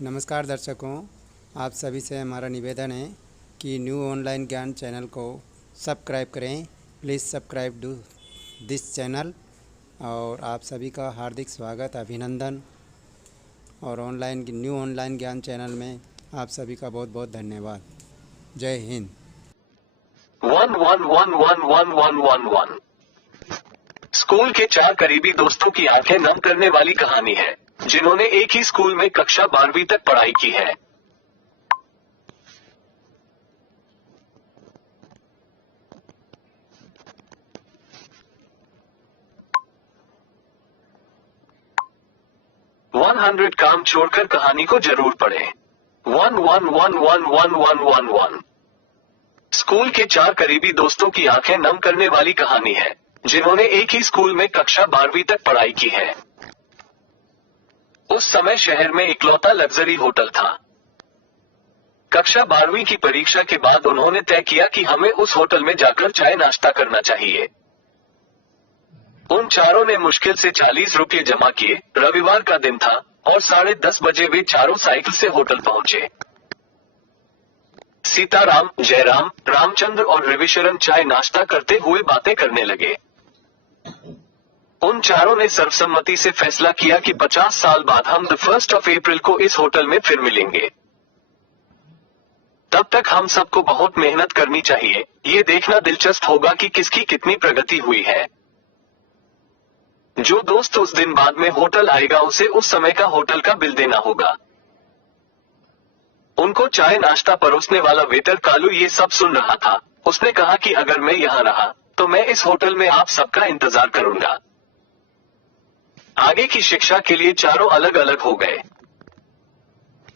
नमस्कार दर्शकों, आप सभी से हमारा निवेदन है कि न्यू ऑनलाइन ज्ञान चैनल को सब्सक्राइब करें। Please subscribe do this channel. और आप सभी का हार्दिक स्वागत, अभिनंदन। और न्यू ऑनलाइन ज्ञान चैनल में आप सभी का बहुत बहुत धन्यवाद। जय हिंद। 11111111 स्कूल के 4 करीबी दोस्तों की आंखें नम करने वाली कहानी है, जिन्होंने एक ही स्कूल में कक्षा 12वीं तक पढ़ाई की है। वन 100 काम छोड़कर कहानी को जरूर पढ़ें। 11111111 स्कूल के 4 करीबी दोस्तों की आंखें नम करने वाली कहानी है, जिन्होंने एक ही स्कूल में कक्षा 12वीं तक पढ़ाई की है। उस समय शहर में इकलौता लग्जरी होटल था। कक्षा 12वीं की परीक्षा के बाद उन्होंने तय किया कि हमें उस होटल में जाकर चाय नाश्ता करना चाहिए। उन चारों ने मुश्किल से 40 रुपये जमा किए। रविवार का दिन था और 10:30 बजे वे चारों साइकिल से होटल पहुंचे। सीताराम, जयराम, रामचंद्र और रविशरण चाय नाश्ता करते हुए बातें करने लगे। उन चारों ने सर्वसम्मति से फैसला किया कि 50 साल बाद हम 1 अप्रैल को इस होटल में फिर मिलेंगे। तब तक हम सबको बहुत मेहनत करनी चाहिए। ये देखना दिलचस्प होगा कि किसकी कितनी प्रगति हुई है। जो दोस्त उस दिन बाद में होटल आएगा उसे उस समय का होटल का बिल देना होगा। उनको चाय नाश्ता परोसने वाला वेटर कालू ये सब सुन रहा था। उसने कहा कि अगर मैं यहाँ रहा तो मैं इस होटल में आप सबका इंतजार करूंगा। आगे की शिक्षा के लिए चारों अलग अलग हो गए।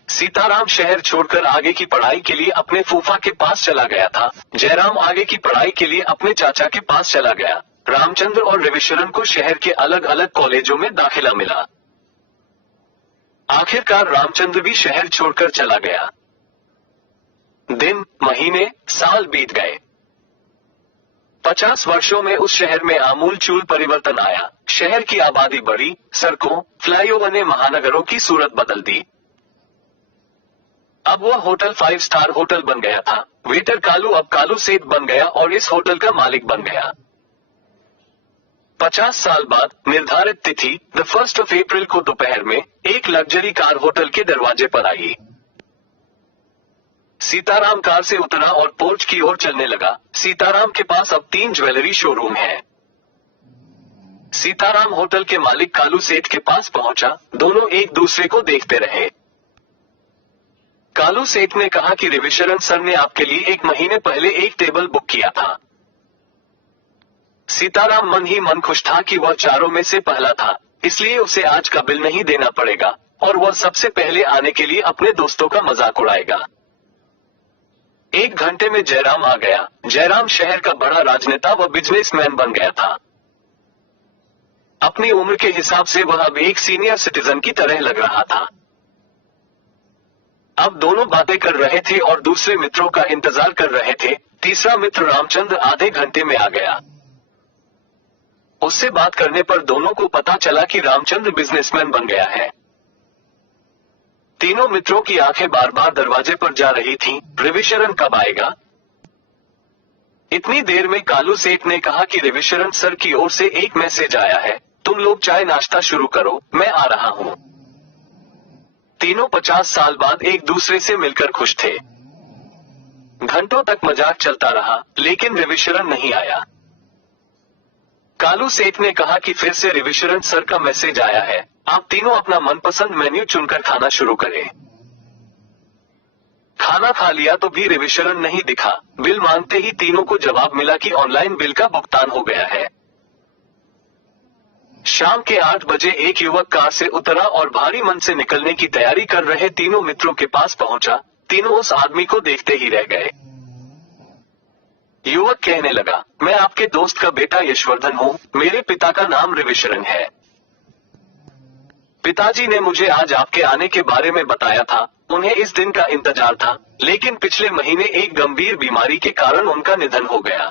सीताराम शहर छोड़कर आगे की पढ़ाई के लिए अपने फूफा के पास चला गया था। जयराम आगे की पढ़ाई के लिए अपने चाचा के पास चला गया। रामचंद्र और रविशरण को शहर के अलग अलग कॉलेजों में दाखिला मिला। आखिरकार रामचंद्र भी शहर छोड़कर चला गया। दिन, महीने, साल बीत गए। 50 वर्षों में उस शहर में आमूलचूल परिवर्तन आया। शहर की आबादी बढ़ी, सड़कों, फ्लाईओवर ने महानगरों की सूरत बदल दी। अब वह होटल 5 स्टार होटल बन गया था। वेटर कालू अब कालू सेठ बन गया और इस होटल का मालिक बन गया। 50 साल बाद निर्धारित तिथि 1 अप्रैल को दोपहर में एक लग्जरी कार होटल के दरवाजे पर आई। सीताराम कार से उतरा और पोर्च की ओर चलने लगा। सीताराम के पास अब 3 ज्वेलरी शोरूम है। सीताराम होटल के मालिक कालू सेठ के पास पहुंचा। दोनों एक दूसरे को देखते रहे। कालू सेठ ने कहा कि रविशरण सर ने आपके लिए 1 महीने पहले एक टेबल बुक किया था। सीताराम मन ही मन खुश था कि वह चारों में से पहला था, इसलिए उसे आज का बिल नहीं देना पड़ेगा और वह सबसे पहले आने के लिए अपने दोस्तों का मजाक उड़ाएगा। 1 घंटे में जयराम आ गया। जयराम शहर का बड़ा राजनेता व बिजनेसमैन बन गया था। अपनी उम्र के हिसाब से वह अब एक सीनियर सिटीजन की तरह लग रहा था। अब दोनों बातें कर रहे थे और दूसरे मित्रों का इंतजार कर रहे थे। तीसरा मित्र रामचंद्र आधे घंटे में आ गया। उससे बात करने पर दोनों को पता चला कि रामचंद्र बिजनेसमैन बन गया है। तीनों मित्रों की आंखें बार बार दरवाजे पर जा रही थीं। रविशरण कब आएगा? इतनी देर में कालू सेठ ने कहा कि रविशरण सर की ओर से एक मैसेज आया है, तुम लोग चाय नाश्ता शुरू करो, मैं आ रहा हूं। तीनों 50 साल बाद एक दूसरे से मिलकर खुश थे। घंटों तक मजाक चलता रहा, लेकिन रविशरण नहीं आया। कालू सेठ ने कहा कि फिर से रविशरण सर का मैसेज आया है, आप तीनों अपना मनपसंद मेन्यू चुनकर खाना शुरू करें। खाना खा लिया तो भी रविशरण नहीं दिखा। बिल मांगते ही तीनों को जवाब मिला कि ऑनलाइन बिल का भुगतान हो गया है। शाम के 8 बजे एक युवक कार से उतरा और भारी मन से निकलने की तैयारी कर रहे तीनों मित्रों के पास पहुंचा। तीनों उस आदमी को देखते ही रह गए। युवक कहने लगा, मैं आपके दोस्त का बेटा यशवर्धन हूँ, मेरे पिता का नाम रविशरण है। पिताजी ने मुझे आज आपके आने के बारे में बताया था। उन्हें इस दिन का इंतजार था, लेकिन पिछले महीने एक गंभीर बीमारी के कारण उनका निधन हो गया।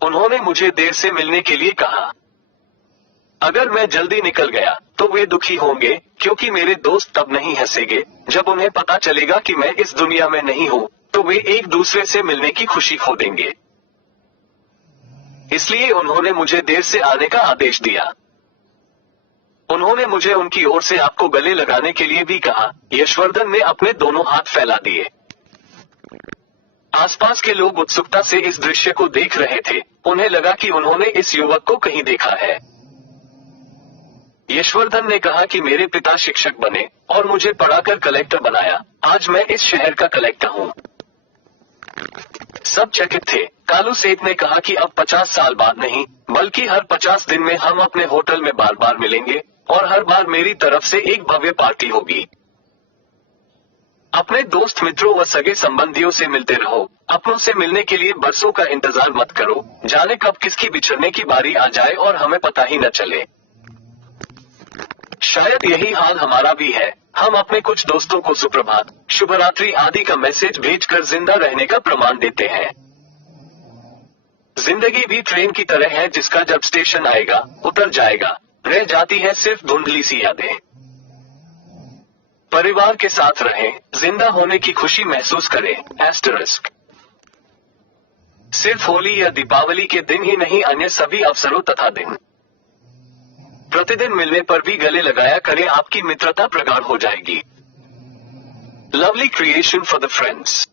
उन्होंने मुझे देर से मिलने के लिए कहा। अगर मैं जल्दी निकल गया तो वे दुखी होंगे, क्योंकि मेरे दोस्त तब नहीं हंसेंगे जब उन्हें पता चलेगा कि मैं इस दुनिया में नहीं हूँ, तो वे एक दूसरे से मिलने की खुशी खो देंगे। इसलिए उन्होंने मुझे देर से आने का आदेश दिया। उन्होंने मुझे उनकी ओर से आपको गले लगाने के लिए भी कहा। यशवर्धन ने अपने दोनों हाथ फैला दिए। आसपास के लोग उत्सुकता से इस दृश्य को देख रहे थे। उन्हें लगा कि उन्होंने इस युवक को कहीं देखा है। यशवर्धन ने कहा कि मेरे पिता शिक्षक बने और मुझे पढ़ाकर कलेक्टर बनाया। आज मैं इस शहर का कलेक्टर हूँ। सब चकित थे। कालू सेठ ने कहा कि अब 50 साल बाद नहीं, बल्कि हर 50 दिन में हम अपने होटल में बार बार मिलेंगे और हर बार मेरी तरफ से एक भव्य पार्टी होगी। अपने दोस्त मित्रों व सगे संबंधियों से मिलते रहो। अपनों से मिलने के लिए बरसों का इंतजार मत करो। जाने कब किसकी बिछड़ने की बारी आ जाए और हमें पता ही न चले। शायद यही हाल हमारा भी है। हम अपने कुछ दोस्तों को सुप्रभात, शुभरात्रि आदि का मैसेज भेजकर जिंदा रहने का प्रमाण देते हैं। जिंदगी भी ट्रेन की तरह है, जिसका जब स्टेशन आएगा उतर जाएगा। रह जाती है सिर्फ धुंधली सी यादें। परिवार के साथ रहें, जिंदा होने की खुशी महसूस करें। *। सिर्फ होली या दीपावली के दिन ही नहीं, अन्य सभी अवसरों तथा दिन प्रतिदिन मिलने पर भी गले लगाया करें। आपकी मित्रता प्रगाढ़ हो जाएगी। Lovely creation for the friends.